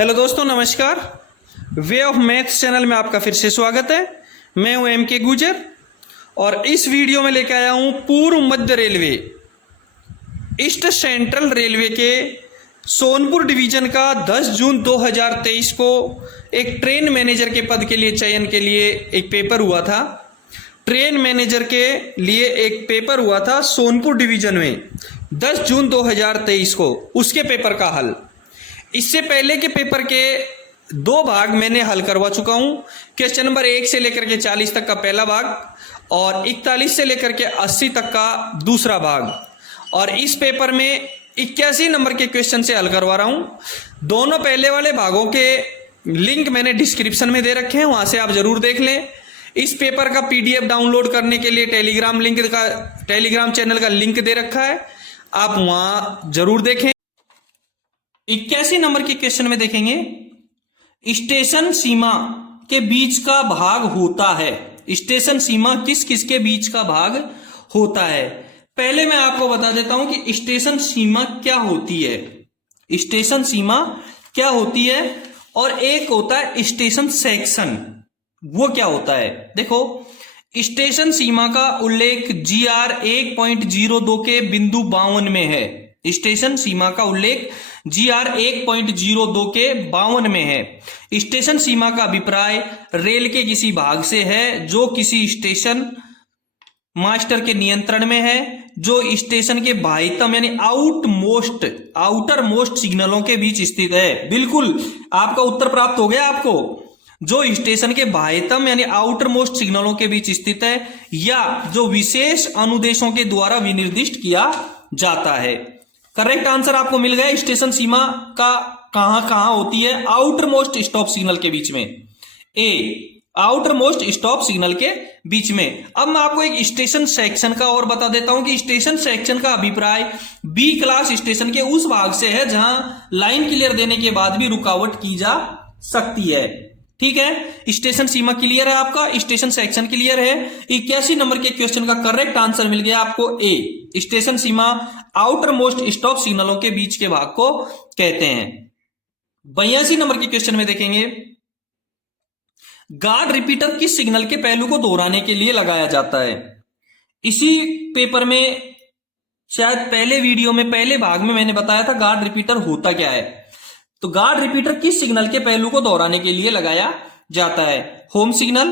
Hello दोस्तों, नमस्कार। Way of maths channel में आपका फिर से स्वागत है। मैं हूं एम के गुजर और इस वीडियो में लेकर आया हूं पूर्व मध्य रेलवे ईस्ट सेंट्रल रेलवे के सोनपुर डिवीजन का 10 जून 2023 को एक ट्रेन मैनेजर के पद के लिए चयन के लिए एक पेपर हुआ था। ट्रेन मैनेजर के लिए एक पेपर हुआ था सोनपुर डिवीजन में 10 जून 2023 को, उसके पेपर का हल। इससे पहले के पेपर के दो भाग मैंने हल करवा चुका हूं। क्वेश्चन नंबर 1 से लेकर के 40 तक का पहला भाग और 41 से लेकर के 80 तक का दूसरा भाग, और इस पेपर में 81 नंबर के क्वेश्चन से हल करवा रहा हूं। दोनों पहले वाले भागों के लिंक मैंने डिस्क्रिप्शन में दे रखे हैं, वहां से आप जरूर देख लें। इस पेपर का पीडीएफ डाउनलोड करने के लिए टेलीग्राम चैनल का लिंक दे रखा है, आप वहां जरूर देखें। 81 नंबर के क्वेश्चन में देखेंगे, स्टेशन सीमा के बीच का भाग होता है। स्टेशन सीमा किस किस के बीच का भाग होता है? पहले मैं आपको बता देता हूं कि स्टेशन सीमा क्या होती है। स्टेशन सीमा क्या होती है और एक होता है स्टेशन सेक्शन, वो क्या होता है? देखो, स्टेशन सीमा का उल्लेख GR 1.02 के बिंदु 52 में है। स्टेशन सीमा का उल्लेख GR 1.02 के 52 में है। स्टेशन सीमा का अभिप्राय रेल के किसी भाग से है जो किसी स्टेशन मास्टर के नियंत्रण में है, जो स्टेशन के बाह्यतम यानी आउटर मोस्ट सिग्नलों के बीच स्थित है। बिल्कुल, आपका उत्तर प्राप्त हो गया आपको। जो स्टेशन के बाह्यतम यानी आउटर मोस्ट सिग्नलों के बीच स्थित है या जो विशेष अनुदेशों के द्वारा विनिर्दिष्ट किया जाता है। करेक्ट आंसर आपको मिल गया। स्टेशन सीमा का कहां होती है? आउटर मोस्ट स्टॉप सिग्नल के बीच में। आउटर मोस्ट स्टॉप सिग्नल के बीच में। अब मैं आपको एक स्टेशन सेक्शन का और बता देता हूं कि स्टेशन सेक्शन का अभिप्राय बी क्लास स्टेशन के उस भाग से है जहां लाइन क्लियर देने के बाद भी रुकावट की जा सकती है। ठीक है, स्टेशन सीमा क्लियर है आपका, स्टेशन सेक्शन क्लियर है। 81 नंबर के क्वेश्चन का करेक्ट आंसर मिल गया आपको ए। स्टेशन सीमा आउटर मोस्ट स्टॉप सिग्नलों के बीच के भाग को कहते हैं। 82 नंबर के क्वेश्चन में देखेंगे, गार्ड रिपीटर किस सिग्नल के पहलू को दोहराने के लिए लगाया जाता है? इसी पेपर में शायद पहले वीडियो में पहले भाग में मैंने बताया था गार्ड रिपीटर होता क्या है। तो गार्ड रिपीटर किस सिग्नल के पहलू को दोहराने के लिए लगाया जाता है? Home signal,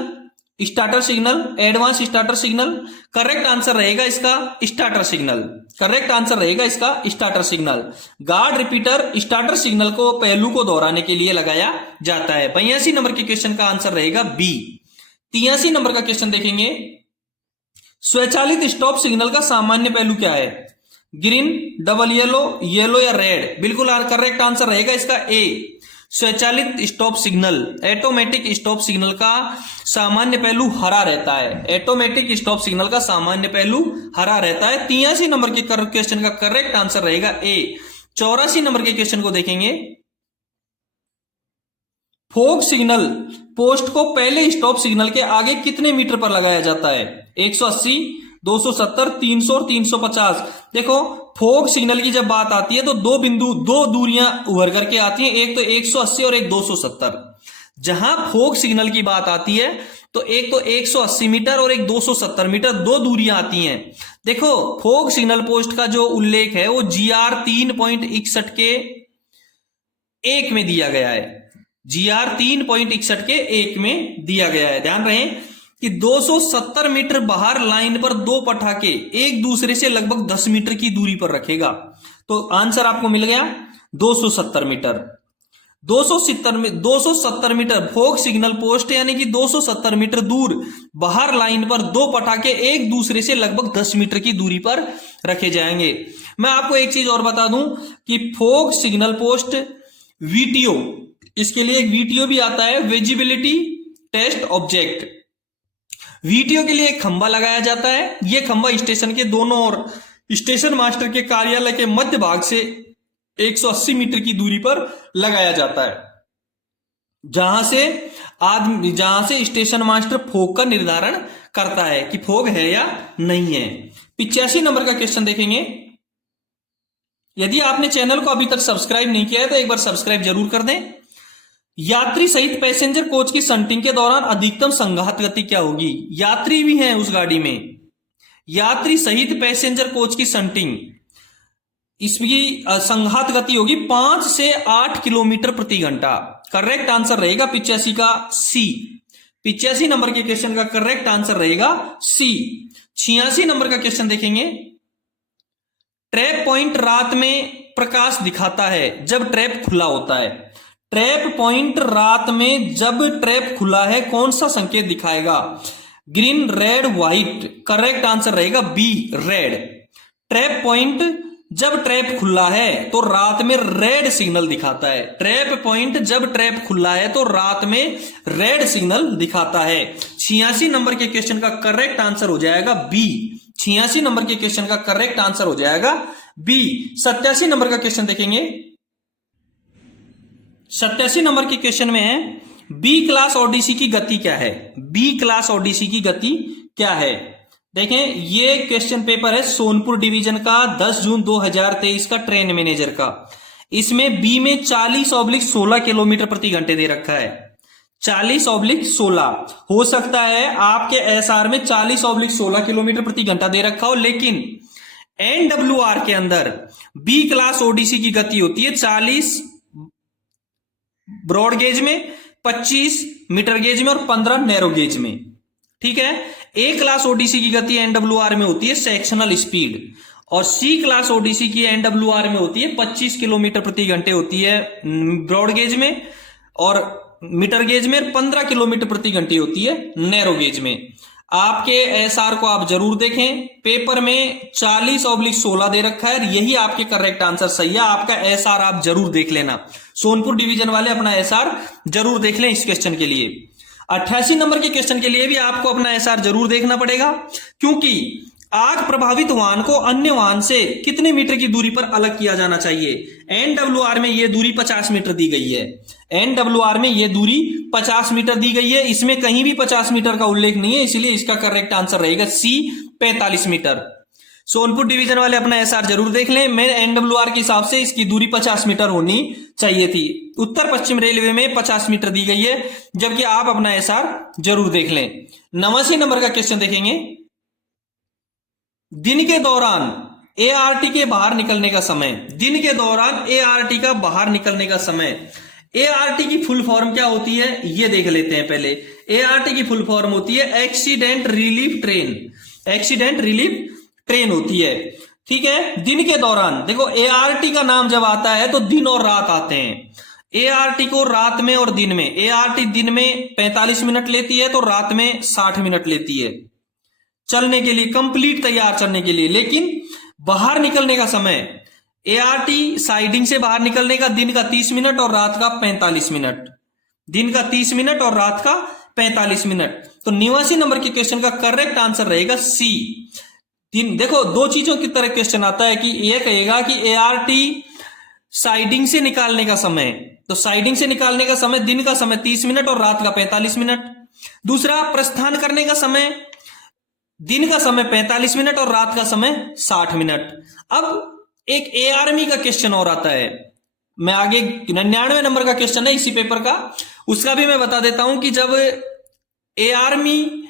starter signal, advance starter signal. Correct answer रहेगा इसका स्टार्टर सिग्नल। करेक्ट आंसर रहेगा इसका starter signal. Guard repeater starter signal को पहलू को दोहराने के लिए लगाया जाता है। 82 नंबर के क्वेश्चन का आंसर रहेगा बी। 83 नंबर का क्वेश्चन देखेंगे, स्वचालित स्टॉप सिग्नल का सामान्य पहलू क्या है? ग्रीन, डबल येलो, येलो या रेड? बिल्कुल करेक्ट आंसर रहेगा इसका ए। स्वचालित stop signal, automatic stop signal का सामान्य पहलू हरा रहता है। ऑटोमेटिक स्टॉप सिग्नल का सामान्य पहलू हरा रहता है। 83 नंबर के क्वेश्चन का करेक्ट आंसर रहेगा ए। 84 नंबर के क्वेश्चन को देखेंगे, फोग सिग्नल पोस्ट को पहले स्टॉप सिग्नल के आगे कितने मीटर पर लगाया जाता है? 180, 270, 300 और 350। देखो, फोग सिग्नल की जब बात आती है तो दो दूरियां उभर करके आती हैं, एक तो 180 और एक 270। जहां फोग सिग्नल की बात आती है तो एक तो 180 मीटर और एक 270 मीटर, दो दूरियां आती हैं। देखो, फोग सिग्नल पोस्ट का जो उल्लेख है वो GR 3.61 के 1 में दिया गया है। GR 3.61 के 1 में दिया गया है। ध्यान रहे कि 270 मीटर बाहर लाइन पर दो पटाखे एक दूसरे से लगभग 10 मीटर की दूरी पर रखेगा। तो आंसर आपको मिल गया 270 मीटर। 270 मीटर फोग सिग्नल पोस्ट यानी कि 270 मीटर दूर बाहर लाइन पर दो पटाखे एक दूसरे से लगभग 10 मीटर की दूरी पर रखे जाएंगे। मैं आपको एक चीज और बता दूं कि फोग सिग्नल पोस्ट VTO, इसके लिए एक VTO भी आता है, विजिबिलिटी टेस्ट ऑब्जेक्ट। VTO के लिए एक खंबा लगाया जाता है। यह खंबा स्टेशन के दोनों ओर स्टेशन मास्टर के कार्यालय के मध्य भाग से 180 मीटर की दूरी पर लगाया जाता है, जहां से स्टेशन मास्टर फोग का निर्धारण करता है कि फोग है या नहीं है। 85 नंबर का क्वेश्चन देखेंगे, यदि आपने चैनल को अभी तक सब्सक्राइब नहीं किया है तो एक बार सब्सक्राइब जरूर कर दें। यात्री सहित पैसेंजर कोच की शंटिंग के दौरान अधिकतम संघात गति क्या होगी? यात्री भी हैं उस गाड़ी में, यात्री सहित पैसेंजर कोच की शंटिंग, इसकी संघात गति होगी 5 से 8 किलोमीटर प्रति घंटा। करेक्ट आंसर रहेगा 85 का सी। 85 नंबर के क्वेश्चन का करेक्ट आंसर रहेगा सी। 86 नंबर का क्वेश्चन देखेंगे। ट्रैप पॉइंट रात में प्रकाश दिखाता है जब ट्रैप खुला होता है। ट्रैप पॉइंट रात में जब ट्रैप खुला है कौन सा संकेत दिखाएगा? Green, red, white. Correct answer रहेगा बी, रेड। ट्रैप पॉइंट जब ट्रैप खुला है तो रात में रेड सिग्नल दिखाता है। ट्रैप पॉइंट जब ट्रैप खुला है तो रात में रेड सिग्नल दिखाता है। 86 नंबर के क्वेश्चन का करेक्ट आंसर हो जाएगा बी। 86 नंबर के क्वेश्चन का करेक्ट आंसर हो जाएगा बी। 87 नंबर का क्वेश्चन देखेंगे। 87 नंबर के क्वेश्चन में है बी क्लास ओडिसी की गति क्या है? बी क्लास ओडिसी की गति क्या है? देखें, ये क्वेश्चन पेपर है सोनपुर डिवीजन का 10 जून 2023 का ट्रेन मैनेजर का। इसमें बी में 40/16 किलोमीटर प्रति घंटे दे रखा है। 40/16 हो सकता है आपके एसआर में 40/16 किलोमीटर प्रति घंटा दे रखा हो, लेकिन एनडब्ल्यूआर के अंदर बी क्लास ओडीसी की गति होती है 40 ब्रॉड गेज में, 25 मीटर गेज में और 15 नैरो गेज में। ठीक है। ए क्लास ओडीसी की गति एनडब्ल्यूआर में होती है सेक्शनल स्पीड, और सी क्लास ओडीसी की एनडब्ल्यूआर में होती है 25 किलोमीटर प्रति घंटे होती है ब्रॉड गेज में, और मीटर गेज में 15 किलोमीटर प्रति घंटे होती है नैरो गेज में। आपके एसआर को आप जरूर देखें, पेपर में 40/16 दे रखा है, यही आपके करेक्ट आंसर सही है। आपका एसआर आप जरूर देख लेना, सोनपुर डिवीजन वाले अपना एसआर जरूर देख लें इस क्वेश्चन के लिए। 88 नंबर के क्वेश्चन के लिए भी आपको अपना एसआर जरूर देखना पड़ेगा, क्योंकि आग प्रभावित वाहन को अन्य वाहन से कितने मीटर की दूरी पर अलग किया जाना चाहिए? एनडब्ल्यूआर में यह दूरी 50 मीटर दी गई है। एनडब्ल्यूआर में यह दूरी 50 मीटर दी गई है, इसमें कहीं भी 50 मीटर का उल्लेख नहीं है, इसलिए इसका करेक्ट आंसर रहेगा सी, 45 मीटर। सोनपुर डिवीजन वाले अपना एसआर जरूर देख लें। मैं एनडब्ल्यूआर के हिसाब से इसकी दूरी 50 मीटर होनी चाहिए थी। उत्तर पश्चिम रेलवे में 50 मीटर दी गई है, जबकि आप अपना एसआर जरूर देख लें। 89 नंबर का क्वेश्चन देखेंगे। दिन के दौरान एआरटी के बाहर निकलने का समय, दिन के दौरान एआरटी का बाहर निकलने का समय, एआरटी की फुल फॉर्म क्या होती है ये देख लेते हैं पहले। एआरटी की फुल फॉर्म होती है accident relief train, accident relief train होती है। ठीक है। दिन के दौरान देखो, एआरटी का नाम जब आता है तो दिन और रात आते हैं। एआरटी को रात में और दिन में, एआरटी दिन में 45 मिनट लेती है तो रात में 60 मिनट लेती है चलने के लिए, कंप्लीट तैयार चलने के लिए। लेकिन बाहर निकलने का समय, एआरटी साइडिंग से बाहर निकलने का दिन का 30 मिनट और रात का 45 मिनट, दिन का 30 मिनट और रात का 45 मिनट। तो 89 नंबर के क्वेश्चन का करेक्ट आंसर रहेगा सी। दिन देखो, दो चीजों की तरह क्वेश्चन आता है कि यह कहेगा कि एआरटी साइडिंग से निकालने का समय, तो साइडिंग से निकालने का समय दिन का समय 30 मिनट और रात का 45 मिनट। दूसरा, प्रस्थान करने का समय, दिन का समय 45 मिनट और रात का समय 60 मिनट। अब एक एआरमी का क्वेश्चन और आता है, मैं आगे 99 नंबर का क्वेश्चन है इसी पेपर का, उसका भी मैं बता देता हूं कि जब एआरमी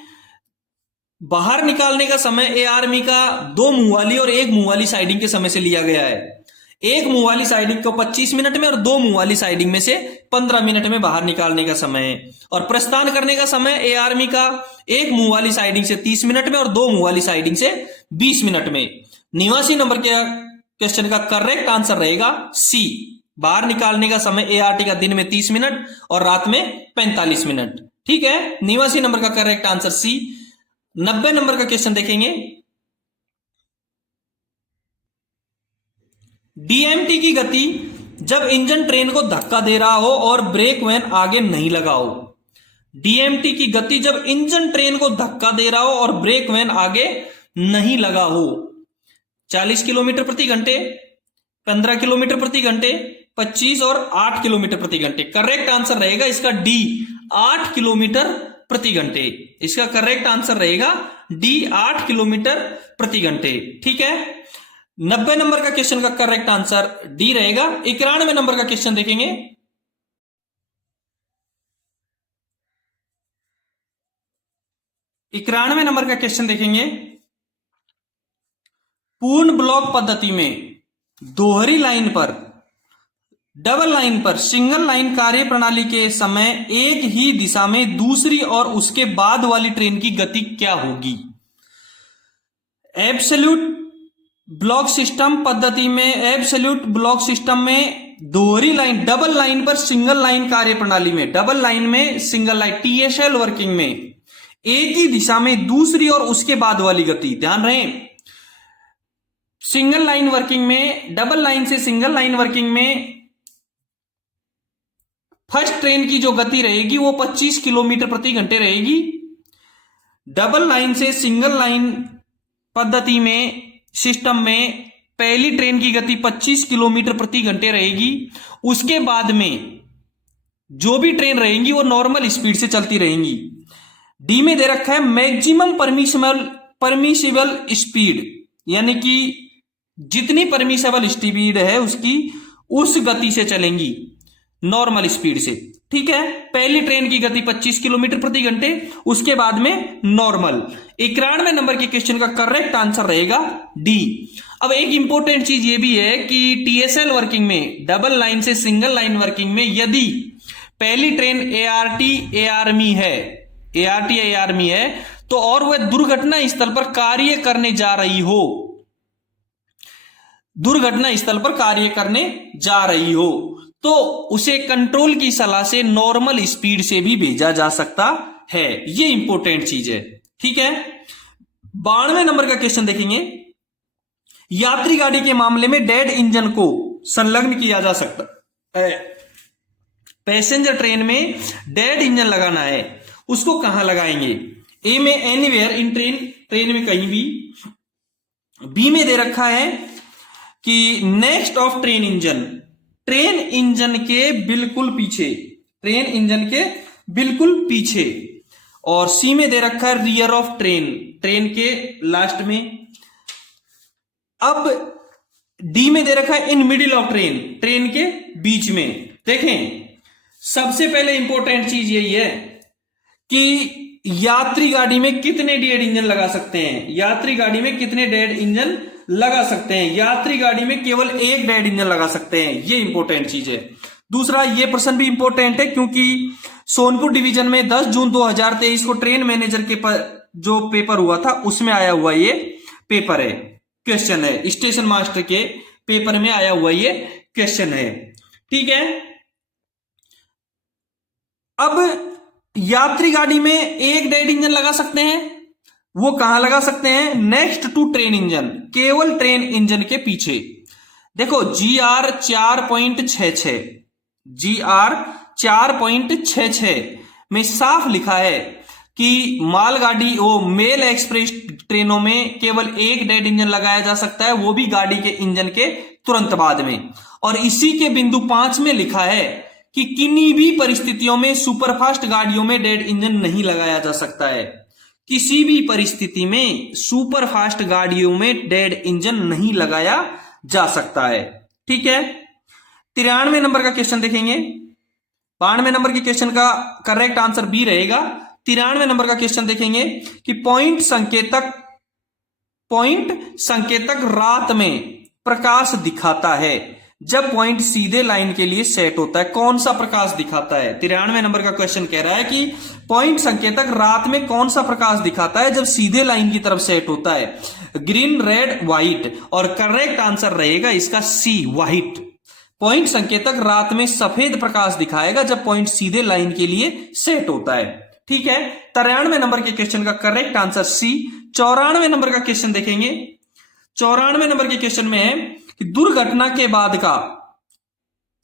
बाहर निकालने का समय एआरमी का 2 मुंह वाली और 1 मुंह वाली साइडिंग के समय से लिया गया है। 1 मुंह वाली साइडिंग को 25 मिनट में और 2 मुंह वाली साइडिंग में से 15 मिनट में बाहर निकालने का समय है। और प्रस्थान करने का समय एआरमी का 1 मुंह वाली साइडिंग से 30 मिनट में और 2 मुंह वाली साइडिंग से 20 मिनट में। 89 नंबर के क्वेश्चन का करेक्ट आंसर रहेगा सी। बाहर निकालने का समय एआरटी का दिन में 30 मिनट और रात में 45 मिनट। ठीक है। 89 नंबर का करेक्ट आंसर सी। 90 नंबर का क्वेश्चन देखेंगे। डीएमटी की गति जब इंजन ट्रेन को धक्का दे रहा हो और ब्रेक वैन आगे नहीं लगा हो। डीएमटी की गति जब इंजन ट्रेन को धक्का दे रहा हो और ब्रेक वैन आगे नहीं लगा हो। 40 किलोमीटर प्रति घंटे, 15 किलोमीटर प्रति घंटे, 25 और 8 किलोमीटर प्रति घंटे। करेक्ट आंसर रहेगा इसका डी, 8 किलोमीटर प्रति घंटे। इसका करेक्ट आंसर रहेगा डी, 8 किलोमीटर प्रति घंटे। ठीक है। 90 नंबर का क्वेश्चन का करेक्ट आंसर डी रहेगा। 91 नंबर का क्वेश्चन देखेंगे। 91 नंबर का क्वेश्चन देखेंगे। पूर्ण ब्लॉक पद्धति में दोहरी लाइन पर, डबल लाइन पर सिंगल लाइन कार्य प्रणाली के समय एक ही दिशा में दूसरी और उसके बाद वाली ट्रेन की गति क्या होगी? एब्सोल्यूट ब्लॉक सिस्टम पद्धति में, एब्सोल्यूट ब्लॉक सिस्टम में दोहरी लाइन, डबल लाइन पर सिंगल लाइन कार्य प्रणाली में, डबल लाइन में सिंगल लाइन, टीएसएल वर्किंग में एक ही दिशा में दूसरी और उसके बाद वाली गति, ध्यान रहे, सिंगल लाइन वर्किंग में, डबल लाइन से सिंगल लाइन वर्किंग में फर्स्ट ट्रेन की जो गति रहेगी वो 25 किलोमीटर प्रति घंटे रहेगी। डबल लाइन से सिंगल लाइन पद्धति में, सिस्टम में पहली ट्रेन की गति 25 किलोमीटर प्रति घंटे रहेगी। उसके बाद में जो भी ट्रेन रहेंगी वो नॉर्मल स्पीड से चलती रहेंगी। डी में दे रखा है मैक्सिमम परमिसिबल स्पीड, यानी कि जितनी परमिसिबल स्पीड है उसकी, उस गति से चलेंगी नॉर्मल स्पीड से। ठीक है, पहली ट्रेन की गति 25 किलोमीटर प्रति घंटे, उसके बाद में नॉर्मल। 91 नंबर के क्वेश्चन का करेक्ट आंसर रहेगा डी। अब एक इंपॉर्टेंट चीज ये भी है कि टीएसएल वर्किंग में, डबल लाइन से सिंगल लाइन वर्किंग में, यदि पहली ट्रेन एआरटी आर्मी है तो और वह दुर्घटना स्थल पर कार्य करने जा रही हो, दुर्घटना स्थल पर कार्य करने जा रही हो, तो उसे कंट्रोल की सलाह से नॉर्मल स्पीड से भी भेजा जा सकता है। ये इंपॉर्टेंट चीज है। ठीक है, 92 नंबर का क्वेश्चन देखेंगे। यात्री गाड़ी के मामले में डेड इंजन को संलग्न किया जा सकता है। पैसेंजर ट्रेन में डेड इंजन लगाना है, उसको कहां लगाएंगे? ए में एनीवेयर इन ट्रेन में कहीं भी। बी में दे रखा है कि next of train engine, train engine के बिल्कुल पीछे, ट्रेन इंजन के बिल्कुल पीछे। और सी में दे रखा है रियर ऑफ ट्रेन के लास्ट में। अब डी में दे रखा है इन मिडिल ऑफ ट्रेन के बीच में। देखें, सबसे पहले इंपॉर्टेंट चीज यही है कि यात्री गाड़ी में कितने डेड इंजन लगा सकते हैं, यात्री गाड़ी में कितने डेड इंजन लगा सकते हैं? यात्री गाड़ी में केवल एक डेड इंजन लगा सकते हैं, ये इंपॉर्टेंट चीज है। दूसरा, ये प्रश्न भी इंपॉर्टेंट है क्योंकि सोनपुर डिवीजन में 10 जून 2023 को ट्रेन मैनेजर के जो पेपर हुआ था उसमें आया हुआ ये पेपर है, क्वेश्चन है, स्टेशन मास्टर के पेपर में आया हुआ ये क्वेश्चन है। ठीक है, अब यात्री गाड़ी में एक डेड इंजन लगा सकते हैं, वो कहां लगा सकते हैं? नेक्स्ट टू ट्रेन इंजन, केवल ट्रेन इंजन के पीछे। देखो GR 4.66, GR 4.66 में साफ लिखा है कि मालगाड़ी मेल एक्सप्रेस ट्रेनों में केवल एक डेड इंजन लगाया जा सकता है, वो भी गाड़ी के इंजन के तुरंत बाद में। और इसी के बिंदु 5 में लिखा है कि किन्हीं भी परिस्थितियों में सुपरफास्ट गाड़ियों में डेड इंजन नहीं लगाया जा सकता है। किसी भी परिस्थिति में सुपरफास्ट गाड़ियों में डेड इंजन नहीं लगाया जा सकता है। ठीक है, 93 नंबर का क्वेश्चन देखेंगे। 92 नंबर के क्वेश्चन का करेक्ट आंसर बी रहेगा। 93 नंबर का क्वेश्चन देखेंगे कि पॉइंट संकेतक रात में प्रकाश दिखाता है जब पॉइंट सीधे लाइन के लिए सेट होता है। कौन सा प्रकाश दिखाता है? 93 नंबर का क्वेश्चन कह रहा है कि पॉइंट संकेतक रात में कौन सा प्रकाश दिखाता है जब सीधे लाइन की तरफ सेट होता है? Green, red, white. और करेक्ट आंसर रहेगा इसका सी, व्हाइट। पॉइंट संकेतक रात में सफेद प्रकाश दिखाएगा जब पॉइंट सीधे लाइन के लिए सेट होता है। ठीक है, 93 नंबर के क्वेश्चन का करेक्ट आंसर सी। 94 नंबर का क्वेश्चन देखेंगे। 94 नंबर के क्वेश्चन में है कि दुर्घटना के बाद का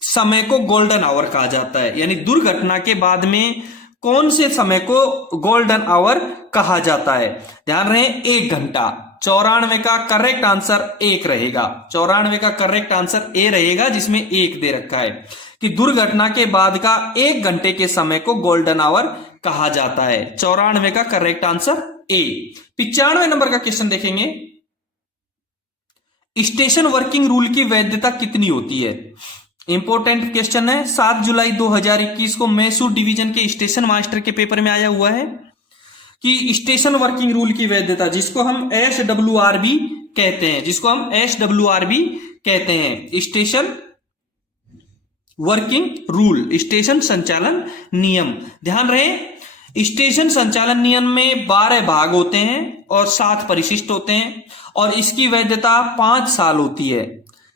समय को गोल्डन आवर कहा जाता है, यानी दुर्घटना के बाद में कौन से समय को गोल्डन आवर कहा जाता है? ध्यान रहे, 1 घंटा। 94 का करेक्ट आंसर 1 रहेगा। 94 का करेक्ट आंसर ए रहेगा, जिसमें 1 दे रखा है कि दुर्घटना के बाद का 1 घंटे के समय को गोल्डन आवर कहा जाता है। 94 का करेक्ट आंसर ए। 95 नंबर का क्वेश्चन देखेंगे। स्टेशन वर्किंग रूल की वैधता कितनी होती है? इंपॉर्टेंट क्वेश्चन है। 7 जुलाई 2021 को मैसूर डिवीजन के स्टेशन मास्टर के पेपर में आया हुआ है कि स्टेशन वर्किंग रूल की वैधता, जिसको हम SWRB कहते हैं, जिसको हम SWRB कहते हैं, स्टेशन वर्किंग रूल, स्टेशन संचालन नियम। ध्यान रहे स्टेशन संचालन नियम में 12 भाग होते हैं और 7 परिशिष्ट होते हैं और इसकी वैधता 5 साल होती है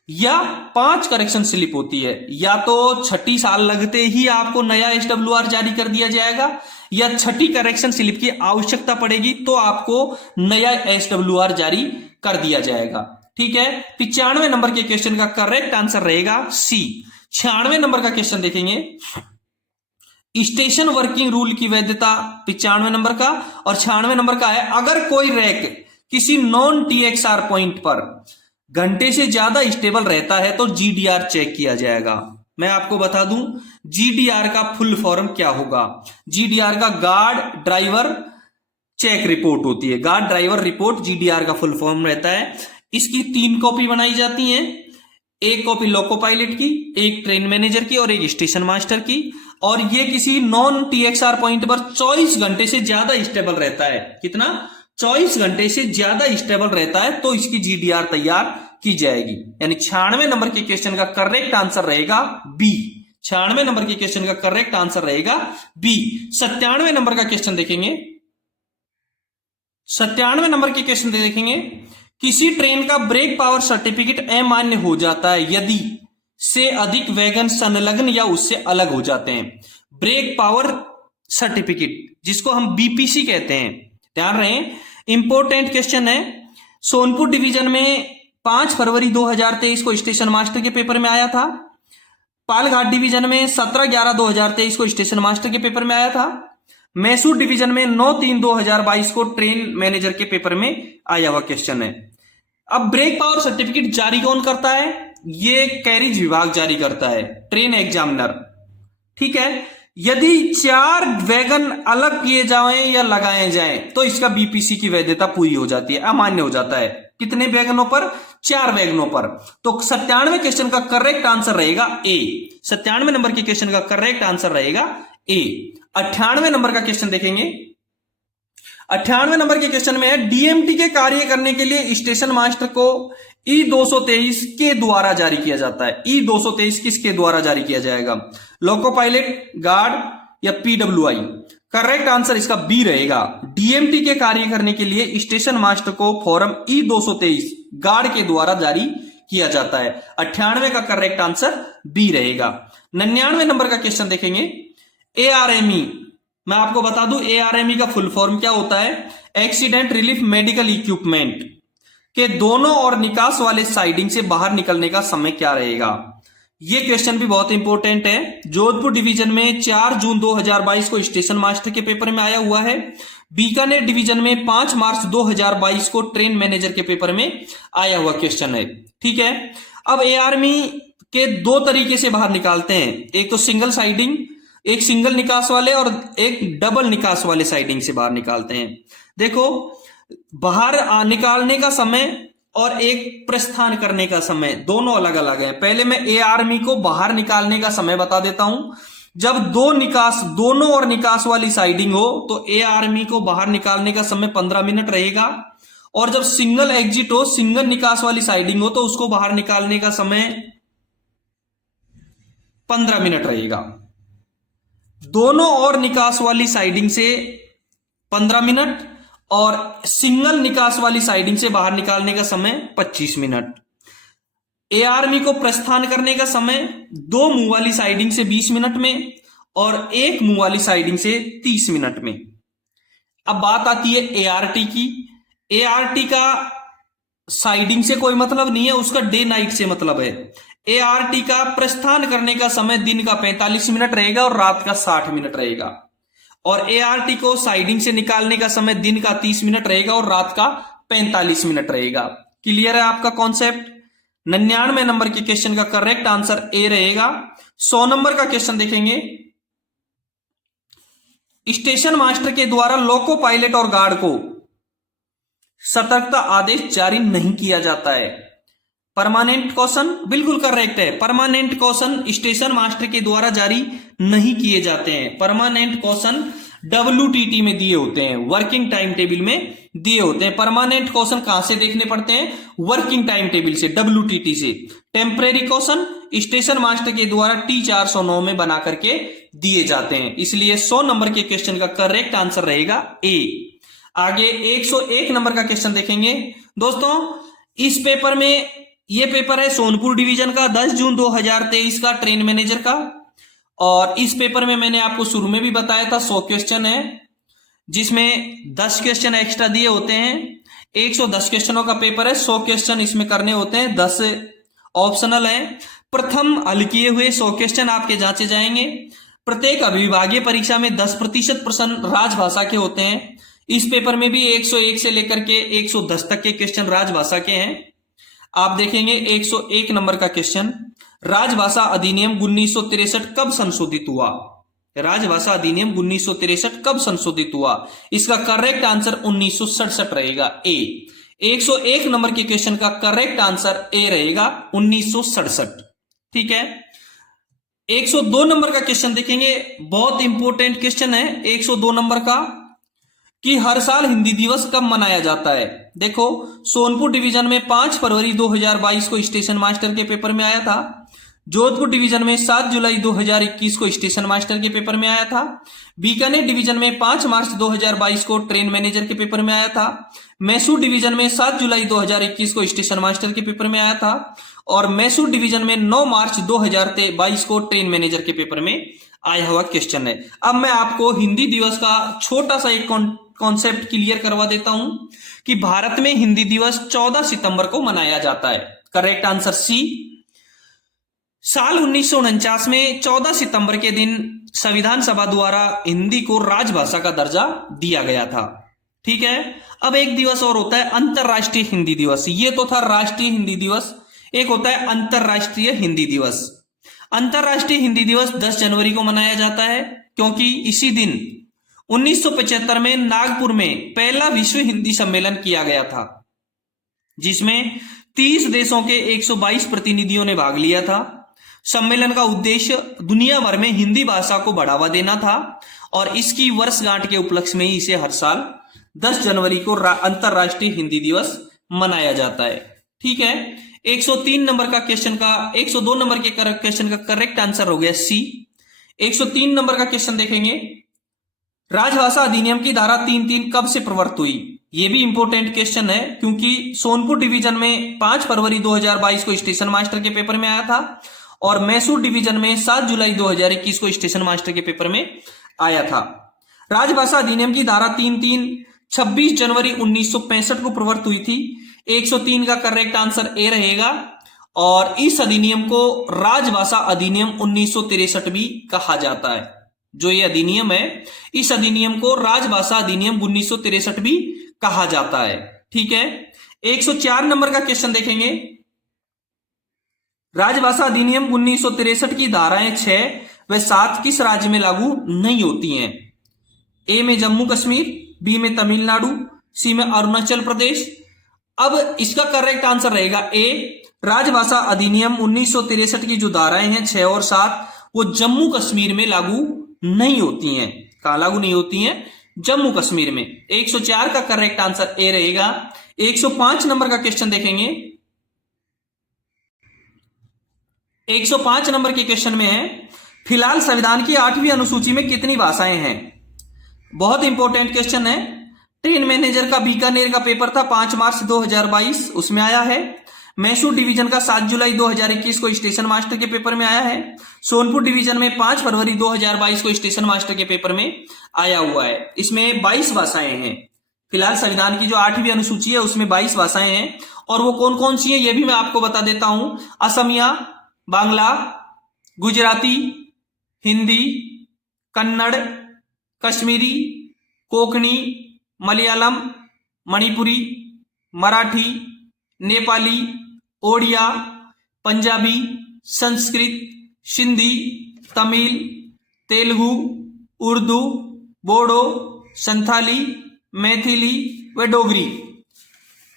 या 5 करेक्शन स्लिप होती है। या तो 6ठी साल लगते ही आपको नया SWR जारी कर दिया जाएगा या 6ठी करेक्शन स्लिप की आवश्यकता पड़ेगी तो आपको नया SWR जारी कर दिया जाएगा। ठीक है, 95 नंबर के क्वेश्चन का करेक्ट आंसर रहेगा सी। 96 नंबर का क्वेश्चन देखेंगे, स्टेशन वर्किंग रूल की वैधता 95 नंबर का और 96 नंबर का है, अगर कोई रैक किसी नॉन TXR पॉइंट पर घंटे से ज्यादा स्टेबल रहता है तो GDR चेक किया जाएगा। मैं आपको बता दूं GDR का फुल फॉर्म क्या होगा। GDR का गार्ड ड्राइवर चेक रिपोर्ट होती है, गार्ड ड्राइवर रिपोर्ट GDR का फुल फॉर्म रहता है। इसकी 3 कॉपी बनाई जाती हैं, एक कॉपी लोको पायलट की, एक ट्रेन मैनेजर की और एक स्टेशन मास्टर की। और ये किसी नॉन TXR पॉइंट पर 24 घंटे से ज्यादा स्टेबल रहता है। कितना? 24 घंटे से ज्यादा स्टेबल रहता है तो इसकी GDR तैयार की जाएगी। यानी 96 नंबर के क्वेश्चन का करेक्ट आंसर रहेगा बी। 96 नंबर के क्वेश्चन का करेक्ट आंसर रहेगा बी। 97 नंबर का क्वेश्चन देखेंगे, 97 नंबर के क्वेश्चन देखेंगे, किसी ट्रेन का ब्रेक पावर सर्टिफिकेट अमान्य हो जाता है यदि से अधिक वैगन संलग्न या उससे अलग हो जाते हैं। ब्रेक पावर सर्टिफिकेट जिसको हम BPC कहते हैं। ध्यान रहे इंपॉर्टेंट क्वेश्चन है। सोनपुर डिवीजन में 5 फरवरी 2023 को स्टेशन मास्टर के पेपर में आया था। पालघाट डिवीजन में 17/11/2023 को स्टेशन मास्टर के पेपर में आया था। मैसूर डिवीजन में 9/3/2022 को ट्रेन मैनेजर के पेपर में आया हुआ क्वेश्चन है। अब ब्रेक पावर सर्टिफिकेट जारी कौन करता है? ये कैरिज विभाग जारी करता है, ट्रेन एग्जामिनर। ठीक है, यदि 4 वैगन अलग किए जाएं या लगाए जाएं तो इसका BPC की वैधता पूरी हो जाती है, अमान्य हो जाता है। कितने वैगनों पर? 4 वैगनों पर। तो 97 क्वेश्चन का करेक्ट आंसर रहेगा ए। 97 नंबर के क्वेश्चन का करेक्ट आंसर रहेगा ए। 98 नंबर का क्वेश्चन देखेंगे। 98 नंबर के क्वेश्चन में है, DMT के कार्य करने के लिए स्टेशन मास्टर को E223 के द्वारा जारी किया जाता है। E223 किसके द्वारा जारी किया जाएगा? लोको पायलट, गार्ड या PWI? करेक्ट आंसर इसका बी रहेगा। DMT के कार्य करने के लिए स्टेशन मास्टर को फॉर्म E223 गार्ड के द्वारा जारी किया जाता है। 98 का करेक्ट आंसर बी रहेगा। 99 नंबर का क्वेश्चन देखेंगे, ARME। मैं आपको बता दूं ARME का फुल फॉर्म क्या होता है? एक्सीडेंट रिलीफ मेडिकल इक्विपमेंट के दोनों और निकास वाले साइडिंग से बाहर निकलने का समय क्या रहेगा? यह क्वेश्चन भी बहुत इंपॉर्टेंट है। जोधपुर डिवीजन में 4 जून 2022 को स्टेशन मास्टर के पेपर में आया हुआ है। बीकानेर डिवीजन में 5 मार्च 2022 को ट्रेन मैनेजर के पेपर में आया हुआ क्वेश्चन है। ठीक है, अब ARME के 2 तरीके से बाहर निकालते हैं, एक तो सिंगल साइडिंग, एक सिंगल निकास वाले और एक डबल निकास वाले साइडिंग से बाहर निकालते हैं। देखो, बाहर निकालने का समय और एक प्रस्थान करने का समय दोनों अलग अलग है। पहले मैं ARME को बाहर निकालने का समय बता देता हूं। जब दोनों और निकास वाली साइडिंग हो तो ARME को बाहर निकालने का समय 15 मिनट रहेगा और जब सिंगल एग्जिट हो, सिंगल निकास वाली साइडिंग हो तो उसको बाहर निकालने का समय 15 मिनट रहेगा। दोनों और निकास वाली साइडिंग से 15 मिनट और सिंगल निकास वाली साइडिंग से बाहर निकालने का समय 25 मिनट। ARME को प्रस्थान करने का समय 2 मुंह वाली साइडिंग से 20 मिनट में और 1 मुंह वाली साइडिंग से 30 मिनट में। अब बात आती है ART की। ART का साइडिंग से कोई मतलब नहीं है, उसका डे नाइट से मतलब है। ART का प्रस्थान करने का समय दिन का 45 मिनट रहेगा और रात का 60 मिनट रहेगा और ART को साइडिंग से निकालने का समय दिन का 30 मिनट रहेगा और रात का 45 मिनट रहेगा। क्लियर है आपका कॉन्सेप्ट? 99 नंबर के क्वेश्चन का करेक्ट आंसर ए रहेगा। 100 नंबर का क्वेश्चन देखेंगे, स्टेशन मास्टर के द्वारा लोको पायलट और गार्ड को सतर्कता आदेश जारी नहीं किया जाता है। परमानेंट कॉशन बिल्कुल करेक्ट है। परमानेंट कॉशन स्टेशन मास्टर के द्वारा जारी नहीं किए जाते हैं। परमानेंट कॉशन WTT में दिए होते हैं, वर्किंग टाइम टेबल में दिए होते हैं। परमानेंट क्वेश्चन कहां से देखने पड़ते हैं? वर्किंग टाइम टेबल से, WTT से। टेम्परेरी क्वेश्चन स्टेशन मास्टर के द्वारा T409 में बना करके दिए जाते हैं। इसलिए 100 नंबर के क्वेश्चन का करेक्ट आंसर रहेगा ए। आगे 101 नंबर का क्वेश्चन देखेंगे दोस्तों। इस पेपर में, ये पेपर है सोनपुर डिवीजन का, 10 जून 2023 का, ट्रेन मैनेजर का। और इस पेपर में मैंने आपको शुरू में भी बताया था 100 क्वेश्चन है, जिसमें 10 क्वेश्चन एक्स्ट्रा दिए होते हैं। 110 क्वेश्चनों का पेपर है, 100 क्वेश्चन इसमें करने होते हैं, 10 ऑप्शनल है। प्रथम हल किए हुए 100 क्वेश्चन आपके जांचे जाएंगे। प्रत्येक अभिभागीय परीक्षा में 10% प्रश्न राजभाषा के होते हैं। इस पेपर में भी 101 से लेकर के 110 तक के क्वेश्चन राजभाषा के हैं। आप देखेंगे 101 नंबर का क्वेश्चन, राजभाषा अधिनियम 1963 कब संशोधित हुआ? राजभाषा अधिनियम 1963 कब संशोधित हुआ? इसका करेक्ट आंसर 1967 रहेगा, ए। 101 नंबर के क्वेश्चन का करेक्ट आंसर ए रहेगा, 1967। ठीक है। 102 नंबर का क्वेश्चन देखेंगे, बहुत इंपॉर्टेंट क्वेश्चन है 102 नंबर का, कि हर साल हिंदी दिवस कब मनाया जाता है? देखो, सोनपुर डिवीजन में 5 फरवरी 2022 को स्टेशन मास्टर के पेपर में आया था। जोधपुर डिवीजन में 7 जुलाई 2021 को स्टेशन मास्टर के पेपर में आया था। बीकानेर डिवीजन में 5 मार्च 2022 को ट्रेन मैनेजर के पेपर में आया था। मैसूर डिवीजन में 7 जुलाई 2021 को स्टेशन मास्टर के पेपर में आया था। और मैसूर डिवीजन में 9 मार्च 2022 को ट्रेन मैनेजर के पेपर में आया हुआ क्वेश्चन है। अब मैं आपको हिंदी दिवस का छोटा सा एक कॉन्सेप्ट क्लियर करवा देता हूं कि भारत में हिंदी दिवस 14 सितंबर को मनाया जाता है। Correct answer C. साल 1949 में 14 सितंबर के दिन संविधान सभा द्वारा हिंदी को राजभाषा का दर्जा दिया गया था। ठीक है। अब एक दिवस और होता है अंतरराष्ट्रीय हिंदी दिवस। ये तो था राष्ट्रीय हिंदी दिवस, एक होता है अंतरराष्ट्रीय हिंदी दिवस। अंतरराष्ट्रीय हिंदी दिवस 10 जनवरी को मनाया जाता है, क्योंकि इसी दिन 1975 में नागपुर में पहला विश्व हिंदी सम्मेलन किया गया था, जिसमें 30 देशों के 122 प्रतिनिधियों ने भाग लिया था। सम्मेलन का उद्देश्य दुनिया भर में हिंदी भाषा को बढ़ावा देना था, और इसकी वर्षगांठ के उपलक्ष्य में ही इसे हर साल 10 जनवरी को अंतरराष्ट्रीय हिंदी दिवस मनाया जाता है। ठीक है। 103 नंबर का क्वेश्चन का 102 नंबर के क्वेश्चन का करेक्ट आंसर हो गया सी। 103 नंबर का क्वेश्चन देखेंगे, राजभाषा अधिनियम की धारा 3(3) कब से प्रवर्तित हुई? यह भी इंपॉर्टेंट क्वेश्चन है, क्योंकि सोनपुर डिवीजन में 5 फरवरी 2022 को स्टेशन मास्टर के पेपर में आया था, और मैसूर डिवीजन में 7 जुलाई 2021 को स्टेशन मास्टर के पेपर में आया था। राजभाषा अधिनियम की धारा 3(3) 26 जनवरी 1965 को प्रवर्तित हुई थी। 103 का करेक्ट आंसर ए रहेगा। और इस अधिनियम को राजभाषा अधिनियम 1963 भी कहा जाता है। जो ये अधिनियम है, इस अधिनियम को राजभाषा अधिनियम 1963 भी कहा जाता है। ठीक है। 104 नंबर का क्वेश्चन देखेंगे, राजभाषा अधिनियम 1963 की धाराएं 6 व 7 किस राज्य में लागू नहीं होती हैं? ए में जम्मू कश्मीर, बी में तमिलनाडु, सी में अरुणाचल प्रदेश। अब इसका करेक्ट आंसर रहेगा ए। राजभाषा अधिनियम 1963 की जो धाराएं हैं 6 और 7, वो जम्मू कश्मीर में लागू नहीं होती हैं। कहां लागू नहीं होती हैं? जम्मू कश्मीर में। 104 का करेक्ट आंसर ए रहेगा। 105 नंबर का क्वेश्चन देखेंगे। 105 नंबर के क्वेश्चन में है, फिलहाल संविधान की 8वीं अनुसूची में कितनी भाषाएं हैं? बहुत इंपॉर्टेंट क्वेश्चन है। ट्रेन मैनेजर का बीकानेर का पेपर था 5 मार्च 2022, उसमें आया है। मैसूर डिवीजन का 7 जुलाई 2021 को स्टेशन मास्टर के पेपर में आया है। सोनपुर डिवीजन में 5 फरवरी 2022 को स्टेशन मास्टर के पेपर में आया हुआ है। इसमें 22 भाषाएं हैं। फिलहाल संविधान की जो 8वीं अनुसूची है उसमें 22 भाषाएं हैं, और वो कौन कौन सी है ये भी मैं आपको बता देता हूं। असमिया, बांग्ला, गुजराती, हिंदी, कन्नड़, कश्मीरी, कोंकणी, मलयालम, मणिपुरी, मराठी, नेपाली, ओडिया, पंजाबी, संस्कृत, सिंधी, तमिल, तेलुगु, उर्दू, बोडो, संथाली, मैथिली व डोगरी।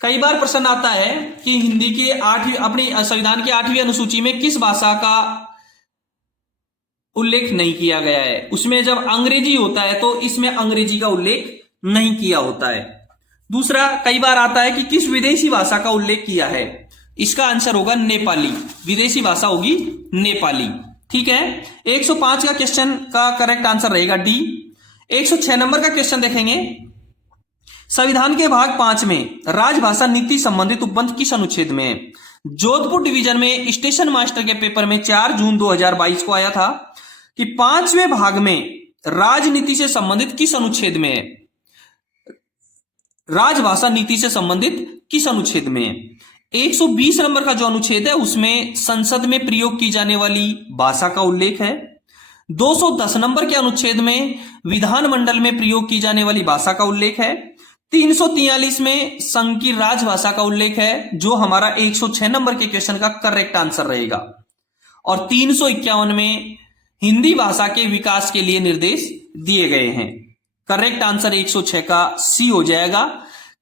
कई बार प्रश्न आता है कि हिंदी के 8वीं अपनी संविधान की 8वीं अनुसूची में किस भाषा का उल्लेख नहीं किया गया है। उसमें जब अंग्रेजी होता है तो इसमें अंग्रेजी का उल्लेख नहीं किया होता है। दूसरा, कई बार आता है कि किस विदेशी भाषा का उल्लेख किया है, इसका आंसर होगा नेपाली, विदेशी भाषा होगी नेपाली। ठीक है, 105 का क्वेश्चन का करेक्ट आंसर रहेगा डी। 106 नंबर का क्वेश्चन देखेंगे, संविधान के भाग 5 में राजभाषा नीति संबंधित उपबंध किस अनुच्छेद में है? जोधपुर डिवीजन में स्टेशन मास्टर के पेपर में 4 जून 2022 को आया था कि 5वें भाग में राजनीति से संबंधित किस अनुच्छेद में है, राजभाषा नीति से संबंधित किस अनुच्छेद में है? 120 नंबर का जो अनुच्छेद है उसमें संसद में प्रयोग की जाने वाली भाषा का उल्लेख है। 210 नंबर के अनुच्छेद में विधानमंडल में प्रयोग की जाने वाली भाषा का उल्लेख है। 343 में संघ की राजभाषा का उल्लेख है, जो हमारा 106 नंबर के क्वेश्चन का करेक्ट आंसर रहेगा। और 351 में हिंदी भाषा के विकास के लिए निर्देश दिए गए हैं। करेक्ट आंसर 106 का सी हो जाएगा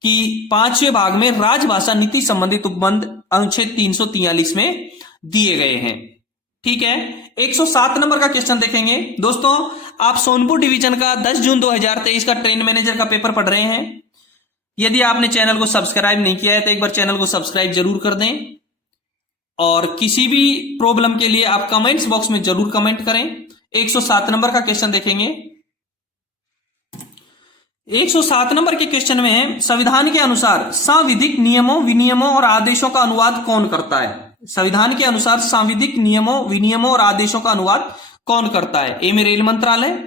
कि 5वें भाग में राजभाषा नीति संबंधित उपबंध अनुच्छेद 343 में दिए गए हैं। ठीक है, 107 नंबर का क्वेश्चन देखेंगे। दोस्तों, आप सोनपुर डिवीजन का 10 जून 2023 का ट्रेन मैनेजर का पेपर पढ़ रहे हैं। यदि आपने चैनल को सब्सक्राइब नहीं किया है तो एक बार चैनल को सब्सक्राइब जरूर कर दें, और किसी भी प्रॉब्लम के लिए आप कमेंट्स बॉक्स में जरूर कमेंट करें। 107 नंबर का क्वेश्चन देखेंगे। 107 नंबर के क्वेश्चन में है, संविधान के अनुसार सांविधिक नियमों, विनियमों और आदेशों का अनुवाद कौन करता है? संविधान के अनुसार सांविधिक नियमों, विनियमों और आदेशों का अनुवाद कौन करता है? ए में रेल मंत्रालय,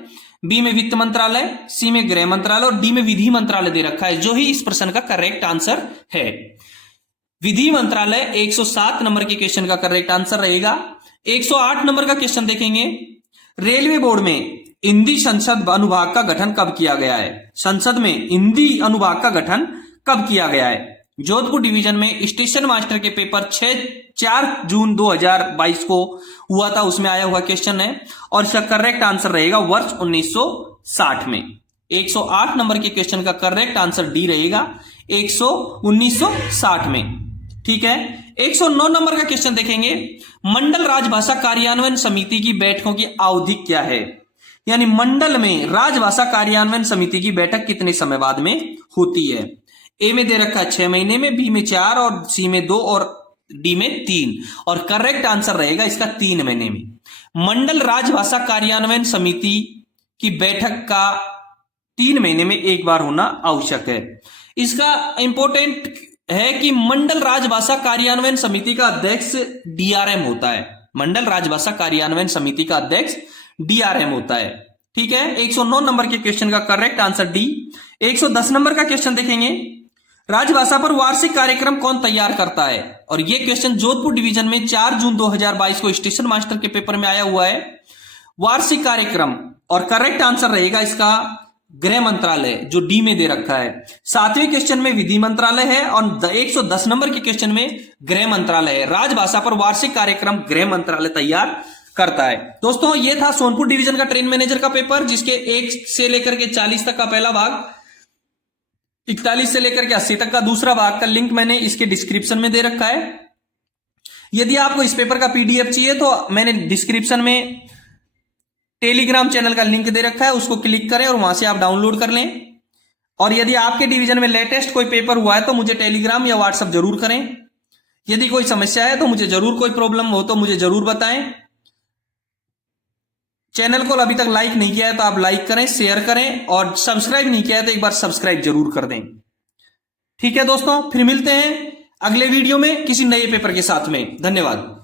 बी में वित्त मंत्रालय, सी में गृह मंत्रालय और डी में विधि मंत्रालय दे रखा है, जो ही इस प्रश्न का करेक्ट आंसर है। विधि मंत्रालय 107 नंबर के क्वेश्चन का करेक्ट आंसर रहेगा। 108 नंबर का क्वेश्चन देखेंगे, रेलवे बोर्ड में हिंदी संसद अनुभाग का गठन कब किया गया है? संसद में हिंदी अनुभाग का गठन कब किया गया है? जोधपुर डिवीजन में स्टेशन मास्टर के पेपर 4 जून 2022 को हुआ था, उसमें आया हुआ क्वेश्चन है, और इसका करेक्ट आंसर रहेगा वर्ष 1960 में। 108 नंबर के क्वेश्चन का करेक्ट आंसर डी रहेगा 1960 में। ठीक है, 109 नंबर का क्वेश्चन देखेंगे, मंडल राजभाषा कार्यान्वयन समिति की बैठकों की अवधि क्या है? यानी मंडल में राजभाषा कार्यान्वयन समिति की बैठक कितने समय बाद में होती है? ए में दे रखा है 6 महीने में, बी में 4 और सी में 2 और डी में 3, और करेक्ट आंसर रहेगा इसका 3 महीने में। मंडल राजभाषा कार्यान्वयन समिति की बैठक का 3 महीने में एक बार होना आवश्यक है। इसका इंपॉर्टेंट है कि मंडल राजभाषा कार्यान्वयन समिति का अध्यक्ष डीआरएम होता है। मंडल राजभाषा कार्यान्वयन समिति का अध्यक्ष डीआरएम होता है। ठीक है, 109 नंबर के क्वेश्चन का करेक्ट आंसर डी। 110 नंबर का क्वेश्चन देखेंगे, राजभाषा पर वार्षिक कार्यक्रम कौन तैयार करता है? और यह क्वेश्चन जोधपुर डिवीजन में 4 जून 2022 को स्टेशन मास्टर के पेपर में आया हुआ है। वार्षिक कार्यक्रम, और करेक्ट आंसर रहेगा इसका गृह मंत्रालय, जो डी में दे रखा है। 7वें क्वेश्चन में विधि मंत्रालय है और 110 नंबर के क्वेश्चन में गृह मंत्रालय है। राजभाषा पर वार्षिक कार्यक्रम गृह मंत्रालय तैयार करता है। दोस्तों, यह था सोनपुर डिवीजन का ट्रेन मैनेजर का पेपर, जिसके 1 से लेकर के 40 तक का पहला भाग, 41 से लेकर के 80 तक का दूसरा भाग का लिंक मैंने इसके डिस्क्रिप्शन में दे रखा है। यदि आपको इस पेपर का पीडीएफ चाहिए तो मैंने डिस्क्रिप्शन में टेलीग्राम चैनल का लिंक दे रखा है, उसको क्लिक करें और वहां से आप डाउनलोड कर लें। और यदि आपके डिवीजन में लेटेस्ट कोई पेपर हुआ है तो मुझे टेलीग्राम या व्हाट्सएप जरूर करें। यदि कोई समस्या है तो मुझे जरूर, कोई प्रॉब्लम हो तो मुझे जरूर बताएं। चैनल को अभी तक लाइक नहीं किया है तो आप लाइक करें, शेयर करें, और सब्सक्राइब नहीं किया है तो एक बार सब्सक्राइब जरूर कर दें। ठीक है दोस्तों, फिर मिलते हैं अगले वीडियो में किसी नए पेपर के साथ में। धन्यवाद।